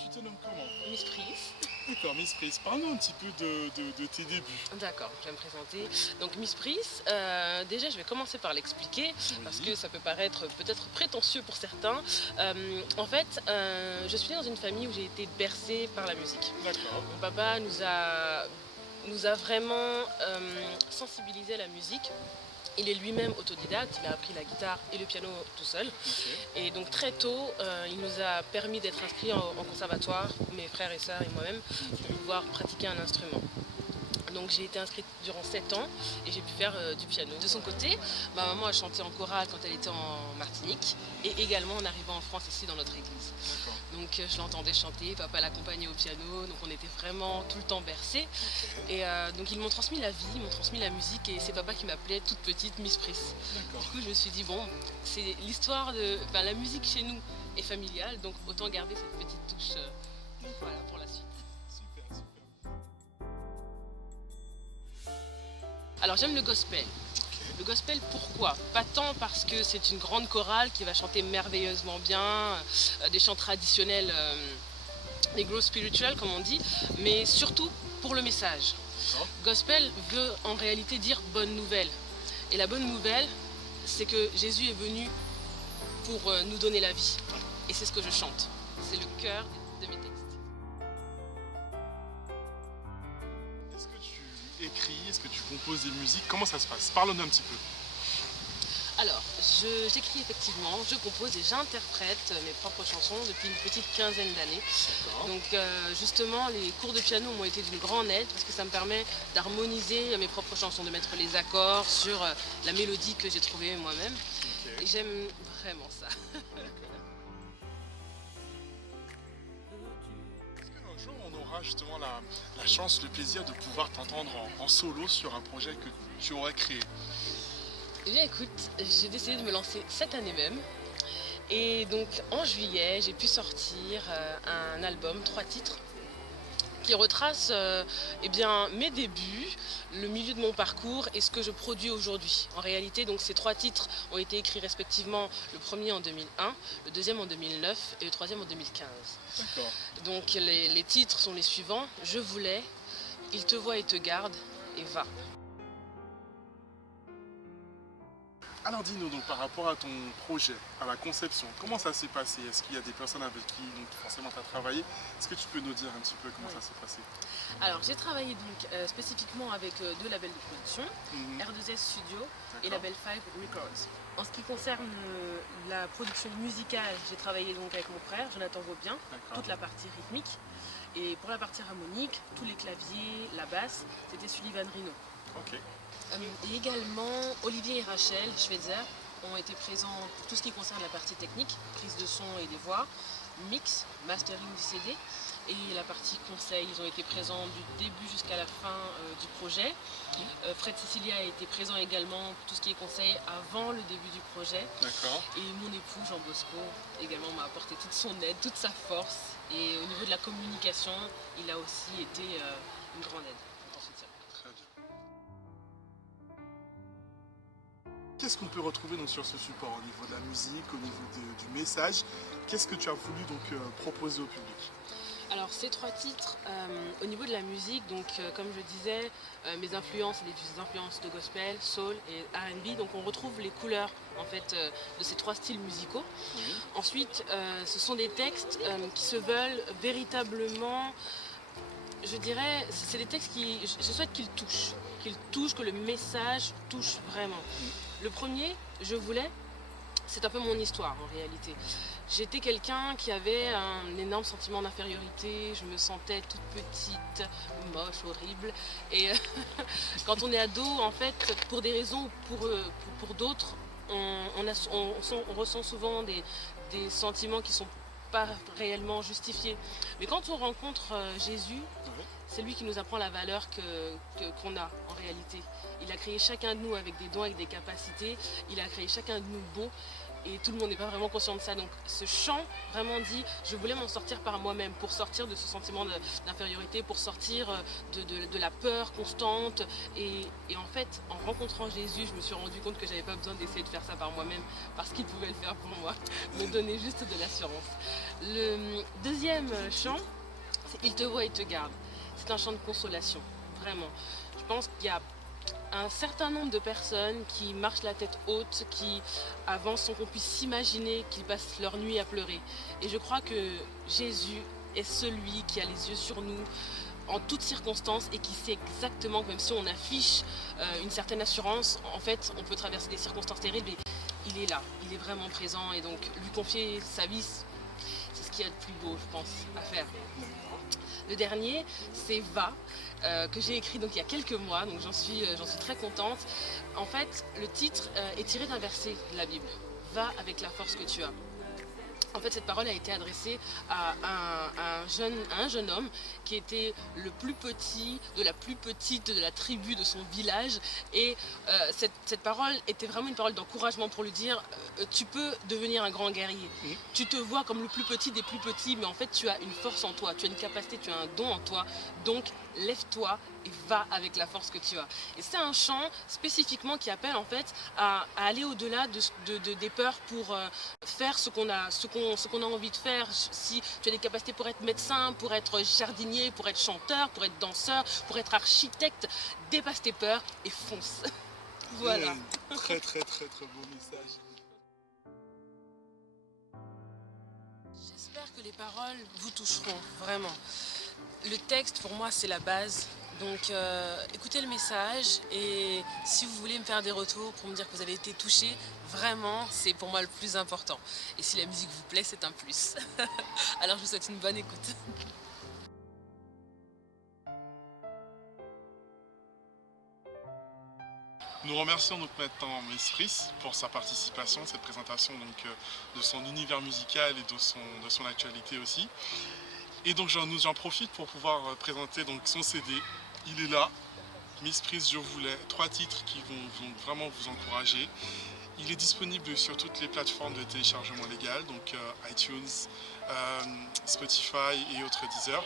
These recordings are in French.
Tu te nommes comment? Miss Pris. D'accord, Miss Pris, parle-nous un petit peu de tes débuts. D'accord, je vais me présenter. Donc Miss Pris, déjà je vais commencer par l'expliquer parce Oui, que ça peut paraître peut-être prétentieux pour certains. En fait, je suis née dans une famille où j'ai été bercée par la musique. d'accord. Mon papa nous a vraiment sensibilisés à la musique. Il est lui-même autodidacte, il a appris la guitare et le piano tout seul. Ok. Et donc très tôt, il nous a permis d'être inscrits en conservatoire, mes frères et sœurs et moi-même, pour Ok. pouvoir pratiquer un instrument. Donc j'ai été inscrite durant 7 ans et j'ai pu faire du piano. De son côté, ma maman a chanté en chorale quand elle était en Martinique et également en arrivant en France ici dans notre église. D'accord. Donc je l'entendais chanter, papa l'accompagnait au piano, donc on était vraiment tout le temps bercés. Ok. Et donc ils m'ont transmis la vie, ils m'ont transmis la musique et c'est papa qui m'appelait toute petite Miss Pris. D'accord. Du coup je me suis dit bon, c'est l'histoire de la musique chez nous est familiale, donc autant garder cette petite touche voilà, pour la suite. Super, super. Alors j'aime le gospel. Ok. Le gospel, pourquoi? Pas tant parce que c'est une grande chorale qui va chanter merveilleusement bien, des chants traditionnels, des grow spiritual comme on dit, mais surtout pour le message. D'accord. Gospel veut en réalité dire bonne nouvelle. Et la bonne nouvelle, c'est que Jésus est venu pour nous donner la vie. Et c'est ce que je chante. C'est le cœur de mes textes. Est-ce que tu écris? Est-ce que tu composes des musiques? Comment ça se passe? Parle-nous un petit peu. Alors, j'écris effectivement, je compose et j'interprète mes propres chansons depuis une petite quinzaine d'années. D'accord. Donc justement, les cours de piano m'ont été d'une grande aide parce que ça me permet d'harmoniser mes propres chansons, de mettre les accords sur la mélodie que j'ai trouvée moi-même. Et Ok. j'aime vraiment ça. Est-ce qu'un jour on aura justement la chance, le plaisir de pouvoir t'entendre en solo sur un projet que tu aurais créé? Eh bien écoute, j'ai décidé de me lancer cette année même. Et donc en juillet, j'ai pu sortir un album, 3 titres, qui retrace eh bien, mes débuts, le milieu de mon parcours et ce que je produis aujourd'hui. En réalité, donc, ces 3 titres ont été écrits respectivement le premier en 2001, le deuxième en 2009 et le troisième en 2015. D'accord. Donc les titres sont les suivants: Je voulais, Il te voit et te garde et Va. Alors dis-nous donc par rapport à ton projet, à la conception, comment ça s'est passé? Est-ce qu'il y a des personnes avec qui donc, forcément tu as travaillé? Est-ce que tu peux nous dire un petit peu comment Oui. ça s'est passé? Alors j'ai travaillé donc spécifiquement avec 2 labels de production, Mhm. R2S Studio et D'accord. Label 5 Records. En ce qui concerne la production musicale, j'ai travaillé donc avec mon frère Jonathan Vaubien, D'accord. toute la partie rythmique. Et pour la partie harmonique, tous les claviers, la basse, c'était Sullivan Rino. Ok. Et également, Olivier et Rachel Schweitzer ont été présents pour tout ce qui concerne la partie technique, prise de son et des voix, mix, mastering du CD, et la partie conseil. Ils ont été présents du début jusqu'à la fin du projet. Fred Cecilia a été présent également pour tout ce qui est conseil avant le début du projet. D'accord. Et mon époux Jean Bosco également m'a apporté toute son aide, toute sa force. Et au niveau de la communication, il a aussi été une grande aide, un grand soutien. Très bien. Qu'est-ce qu'on peut retrouver donc sur ce support au niveau de la musique, au niveau du message? Qu'est-ce que tu as voulu donc proposer au public? Alors ces 3 titres, au niveau de la musique, donc comme je disais, mes influences, c'est des influences de gospel, soul et R&B, donc on retrouve les couleurs en fait de ces 3 styles musicaux. Oui. Ensuite, ce sont des textes qui se veulent véritablement, je dirais, c'est des textes qui, je souhaite qu'ils touchent, que le message touche vraiment. Le premier, je voulais, c'est un peu mon histoire en réalité. J'étais quelqu'un qui avait un énorme sentiment d'infériorité, je me sentais toute petite, moche, horrible. Et quand on est ado, en fait, pour des raisons ou pour d'autres, on ressent souvent des sentiments qui ne sont pas réellement justifiés. Mais quand on rencontre Jésus, Oui. c'est lui qui nous apprend la valeur qu'on a en réalité. Il a créé chacun de nous avec des dons, avec des capacités. Il a créé chacun de nous beau. et tout le monde n'est pas vraiment conscient de ça. Donc ce chant vraiment dit, je voulais m'en sortir par moi-même, pour sortir de ce sentiment d'infériorité, pour sortir de la peur constante. Et en fait, en rencontrant Jésus, je me suis rendu compte que j'avais pas besoin d'essayer de faire ça par moi-même, parce qu'il pouvait le faire pour moi, me donner juste de l'assurance. Le deuxième chant, c'est Il te voit et te garde. C'est un chant de consolation, vraiment. Je pense qu'il y a un certain nombre de personnes qui marchent la tête haute, qui avancent sans qu'on puisse s'imaginer qu'ils passent leur nuit à pleurer. Et je crois que Jésus est celui qui a les yeux sur nous en toutes circonstances et qui sait exactement, même si on affiche une certaine assurance, en fait on peut traverser des circonstances terribles et il est là, il est vraiment présent, et donc lui confier sa vie, c'est ce qu'il y a de plus beau, je pense, à faire. Le dernier, c'est Va, que j'ai écrit donc il y a quelques mois, donc j'en suis très contente. En fait, le titre est tiré d'un verset de la Bible. Va avec la force que tu as. En fait, cette parole a été adressée à un jeune homme qui était le plus petit de la plus petite de la tribu de son village. Et cette parole était vraiment une parole d'encouragement pour lui dire tu peux devenir un grand guerrier. Tu te vois comme le plus petit des plus petits, mais en fait, tu as une force en toi, tu as une capacité, tu as un don en toi. Donc, lève-toi et va avec la force que tu as. Et c'est un chant spécifiquement qui appelle en fait à aller au-delà des peurs pour faire ce qu'on a envie de faire. Si tu as des capacités pour être médecin, pour être jardinier, pour être chanteur, pour être danseur, pour être architecte, dépasse tes peurs et fonce. Voilà. Très très très très beau message. J'espère que les paroles vous toucheront, vraiment. Le texte, pour moi, c'est la base. Donc, écoutez le message, et si vous voulez me faire des retours pour me dire que vous avez été touché, vraiment, c'est pour moi le plus important. Et si la musique vous plaît, c'est un plus. Alors, je vous souhaite une bonne écoute. Nous remercions donc maintenant Miss Pris pour sa participation, cette présentation donc, de son univers musical et de son actualité aussi. Et donc j'en profite pour pouvoir présenter donc son CD. Il est là, Miss Pris, je voulais, 3 titres qui vont vraiment vous encourager. Il est disponible sur toutes les plateformes de téléchargement légal, donc iTunes, Spotify et autres Deezer.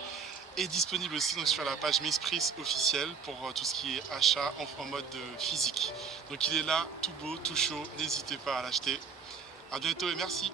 Et disponible aussi donc, sur la page Miss Pris officielle pour tout ce qui est achat en mode physique. Donc il est là, tout beau, tout chaud, n'hésitez pas à l'acheter. A bientôt et merci.